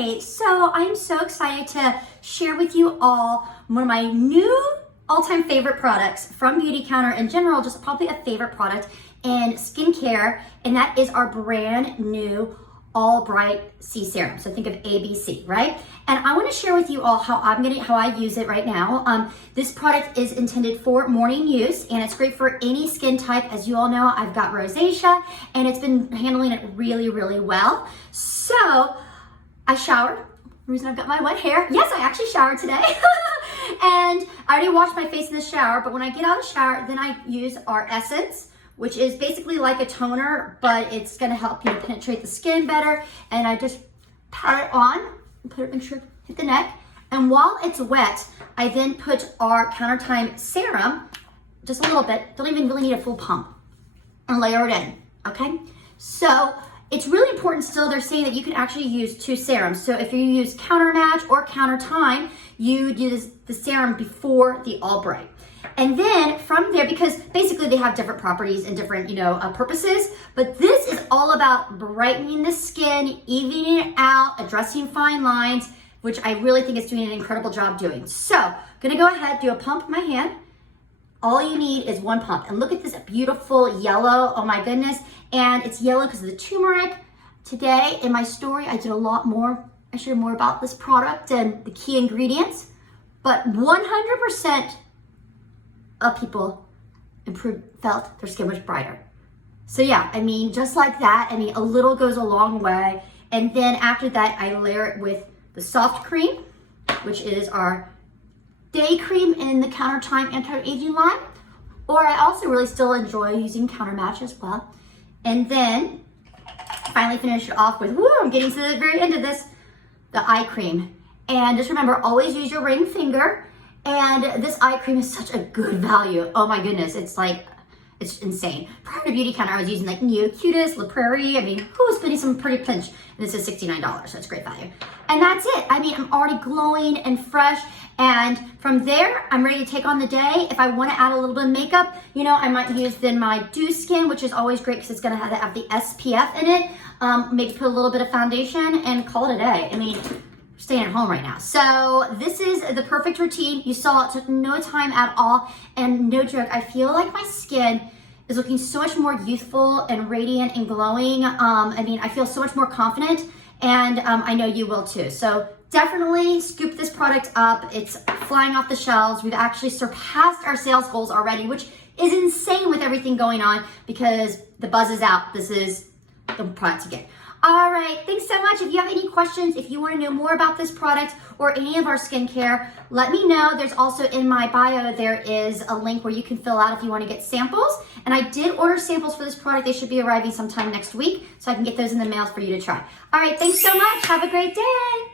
right, so I'm so excited to share with you all one of my new all-time favorite products from Beautycounter in general, just probably a favorite product in skincare, and that is our brand new All Bright C Serum. So think of ABC, right? And I want to share with you all how I use it right now. This product is intended for morning use, and it's great for any skin type. As you all know, I've got rosacea, and it's been handling it really, really well. So I showered. The reason I've got my wet hair. Yes, I actually showered today. And I already washed my face in the shower, but when I get out of the shower, then I use our Essence, which is basically like a toner, but it's gonna help you penetrate the skin better. And I just pat it on, make sure hit the neck. And while it's wet, I then put our Countertime Serum, just a little bit, don't even really need a full pump, and layer it in, okay? So it's really important still, they're saying that you can actually use two serums. So if you use Counter Match or Countertime, you use the serum before the All Bright. And then from there, because basically they have different properties and different, purposes, but this is all about brightening the skin, evening it out, addressing fine lines, which I really think it's doing an incredible job doing. So, gonna go ahead, do a pump in my hand. All you need is one pump. And look at this beautiful yellow, oh my goodness. And it's yellow because of the turmeric. Today in my story, I did a lot more. I shared more about this product and the key ingredients, but 100% of people felt their skin was brighter. So yeah, just like that, a little goes a long way. And then after that, I layer it with the soft cream, which is our day cream in the Countertime anti-aging line, or I also really still enjoy using Counter Match as well. And then finally finish it off with, I'm getting to the very end of this, the eye cream. And just remember, always use your ring finger. And this eye cream is such a good value. Oh my goodness, it's insane. Prior to Beautycounter, I was using like Neo Cutis, La Prairie. Who was spending some pretty pinch? And this is $69, so it's great value. And that's it. I'm already glowing and fresh. And from there, I'm ready to take on the day. If I want to add a little bit of makeup, I might use then my Dew Skin, which is always great because it's going to have the SPF in it. Maybe put a little bit of foundation and call it a day. Staying at home right now. So this is the perfect routine. You saw it took no time at all. And no joke, I feel like my skin is looking so much more youthful and radiant and glowing. I feel so much more confident, and I know you will too. So definitely scoop this product up. It's flying off the shelves. We've actually surpassed our sales goals already, which is insane with everything going on because the buzz is out. This is the product to get. All right, thanks so much. If you have any questions, if you want to know more about this product or any of our skincare, let me know. There's also in my bio, there is a link where you can fill out if you want to get samples. And I did order samples for this product. They should be arriving sometime next week, so I can get those in the mail for you to try. All right, thanks so much. Have a great day.